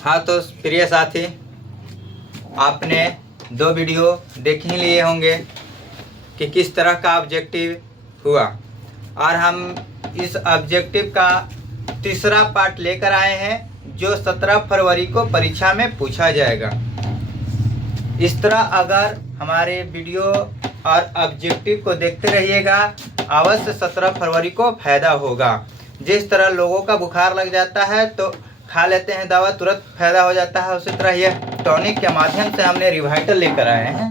हाँ तो प्रिय साथी, आपने 2 वीडियो देख ही लिए होंगे कि किस तरह का ऑब्जेक्टिव हुआ, और हम इस ऑब्जेक्टिव का तीसरा पार्ट लेकर आए हैं जो 17 फरवरी को परीक्षा में पूछा जाएगा। इस तरह अगर हमारे वीडियो और ऑब्जेक्टिव को देखते रहिएगा, अवश्य 17 फरवरी को फायदा होगा। जिस तरह लोगों का बुखार लग जाता है तो खा लेते हैं दवा, तुरंत फायदा हो जाता है, उसी तरह यह टॉनिक के माध्यम से हमने रिवाइटल लेकर आए हैं।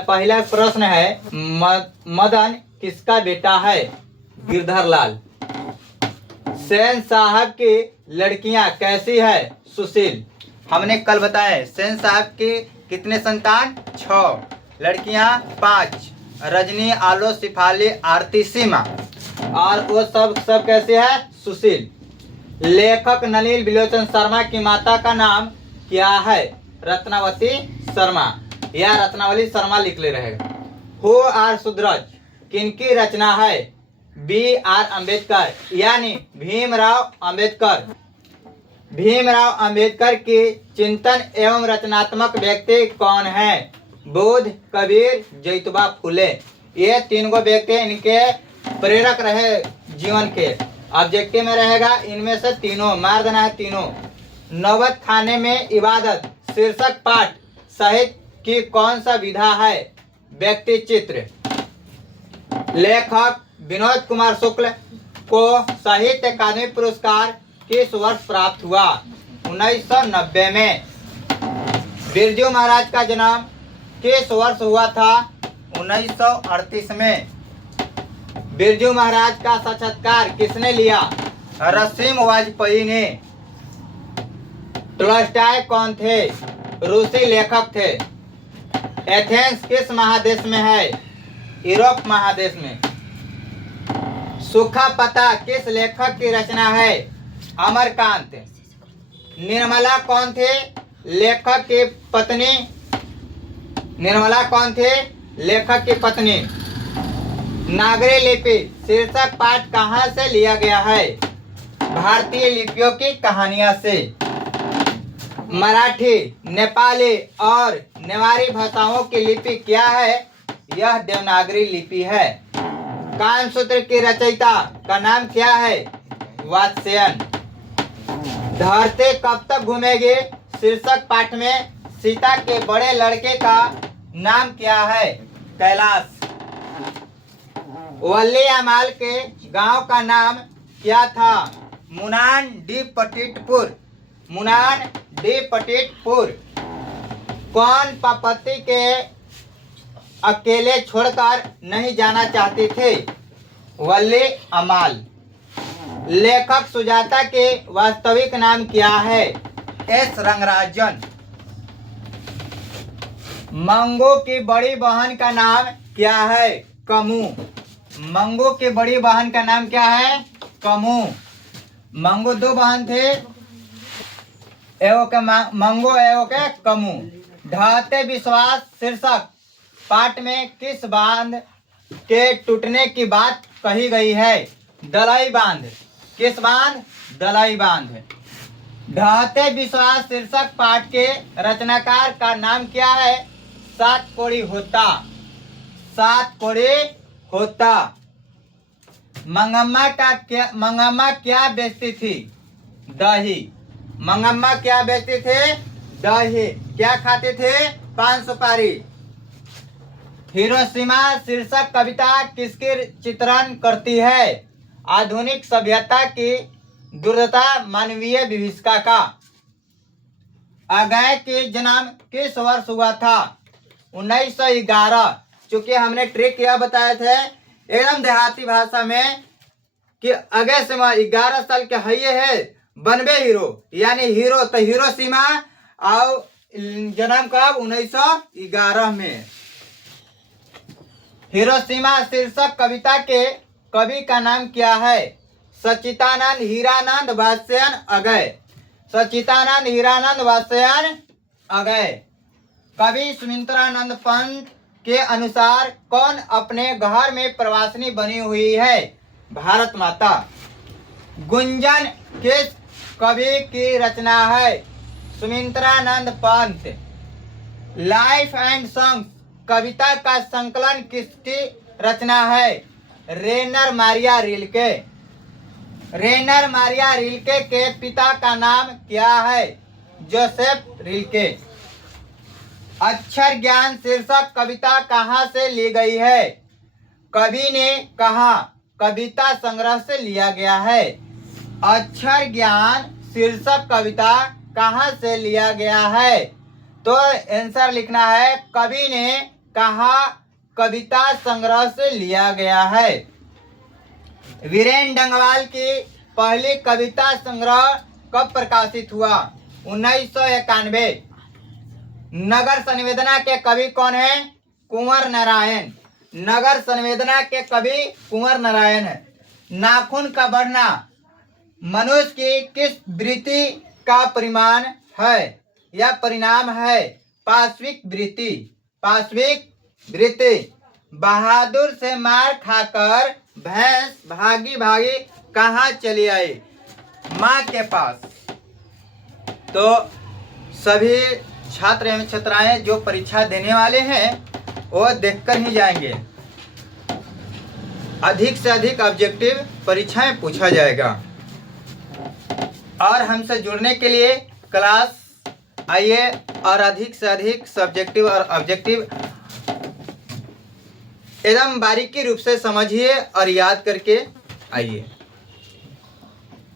पहला प्रश्न है, मदन किसका बेटा है? गिरधर लाल। सेन साहब की लड़कियां कैसी है? सुशील। हमने कल बताया सेन साहब के कितने संतान? 6, लड़कियां 5, रजनी, आलो, सिफाली, आरती, सीमा, और वो सब कैसे है? सुशील। लेखक नलिनी बिलोचन शर्मा की माता का नाम क्या है? रत्नावती शर्मा, या रत्नावली शर्मा लिख ले रहेगा। हो आर सुदरज किनकी रचना है? B.R. अम्बेडकर, यानी भीमराव अम्बेडकर। भीमराव अम्बेडकर की चिंतन एवं रचनात्मक व्यक्ति कौन है? बुद्ध, कबीर, ज्योतिबा फुले। ये 3 व्यक्ति इनके प्रेरक रहे जीवन के। ऑब्जेक्टिव में रहेगा इनमें से तीनों, मार देना है तीनों। नौबत खाने में इबादत शीर्षक पाठ साहित्य की कौन सा विधा है? व्यक्ति चित्र। लेखक विनोद कुमार शुक्ल को साहित्य अकादमी पुरस्कार किस वर्ष प्राप्त हुआ? 1990 में। बिरजू महाराज का जन्म किस वर्ष हुआ था? 1938 में। बिरजू महाराज का साक्षात्कार किसने लिया? रसीम वाजपेयी ने। टॉल्स्टॉय कौन थे? रूसी लेखक थे। एथेंस किस महादेश में है? यूरोप महादेश में। सूखा पत्ता किस लेखक की रचना है? अमरकांत। निर्मला कौन थे? लेखक की पत्नी। निर्मला कौन थे? लेखक की पत्नी। नागरी लिपि शीर्षक पाठ कहाँ से लिया गया है? भारतीय लिपियों की कहानियां से। मराठी, नेपाली और नेवारी भाषाओं की लिपि क्या है? यह देवनागरी लिपि है। कामसूत्र की रचयिता का नाम क्या है? वात्स्ययन। धरती कब तक घूमेगी शीर्षक पाठ में सीता के बड़े लड़के का नाम क्या है? कैलाश। वल्ली अमाल के गांव का नाम क्या था? मुनान डी पटिटपुर। मुनान डी पटिटपुर। कौन पापति के अकेले छोड़कर नहीं जाना चाहती थी? वल्ली अमाल। लेखक सुजाता के वास्तविक नाम क्या है? एस रंगराजन। मंगू की बड़ी बहन का नाम क्या है? कमू। मंगू की बड़ी बहन का नाम क्या है? कमू। मंगू 2 बहन थे, मंगू एवं कमू। ढहते विश्वास शीर्षक पाठ में किस बांध के टूटने की बात कही गई है? दलाई बांध। किस बांध? दलाई बांध। ढहते विश्वास शीर्षक पाठ के रचनाकार का नाम क्या है? सात कोड़ी होता। सात कोड़ी होता। मंगम्मा क्या बेचती थी? दही। मंगम्मा क्या बेचती थे? दही। क्या खाते थे? पान सुपारी। हिरोशिमा शीर्षक कविता किसके चित्रण करती है? आधुनिक सभ्यता की दुर्दशा, मानवीय विभीषिका का। अगय के जन्म किस वर्ष हुआ था? 1911। चूंकि हमने ट्रिक यह बताए थे एकदम देहाती भाषा में कि अगय से 11 साल के है बनबे हीरो, यानी हीरो तो हिरोशिमा, और जन्म कब? 1911 में। हिरोशिमा शीर्षक कविता के कवि का नाम क्या है? सच्चिदानंद हीरानंद वात्स्ययन अगय। सच्चिदानंद हीरानंद वात्स्ययन अगय। कवि सुमित्रानंद पंत के अनुसार कौन अपने घर में प्रवासिनी बनी हुई है? भारत माता। गुंजन किस कवि की रचना है? Sumitranand Pant. Life and songs कविता का संकलन किसकी रचना है? Rainer Maria Rilke. Rainer Maria Rilke के पिता का नाम क्या है? Josef Rilke. अक्षर ज्ञान शीर्षक कविता कहाँ से ली गई है? कवि ने कहा कविता संग्रह से लिया गया है। अक्षर ज्ञान शीर्षक कविता कहाँ से लिया गया है? तो आंसर लिखना है कवि ने कहा कविता संग्रह से लिया गया है। वीरेन डंगवाल की पहली कविता संग्रह कब प्रकाशित हुआ? 1991। नगर संवेदना के कवि कौन है? कुंवर नारायण। नगर संवेदना के कवि कुंवर नारायण है। नाखून का बढ़ना मनुष्य की किस वृत्ति का परिमाण है या परिणाम है? पाश्विक वृत्ति। पाश्विक वृत्ति। बहादुर से मार खाकर भैंस भागी भागी कहाँ चली आई? माँ के पास। तो सभी छात्र एवं छात्राएं जो परीक्षा देने वाले हैं वो देखकर ही जाएंगे। अधिक से अधिक ऑब्जेक्टिव परीक्षाएं पूछा जाएगा। और हमसे जुड़ने के लिए क्लास आइए और अधिक से अधिक सब्जेक्टिव और ऑब्जेक्टिव एकदम बारीकी रूप से समझिए और याद करके आइए।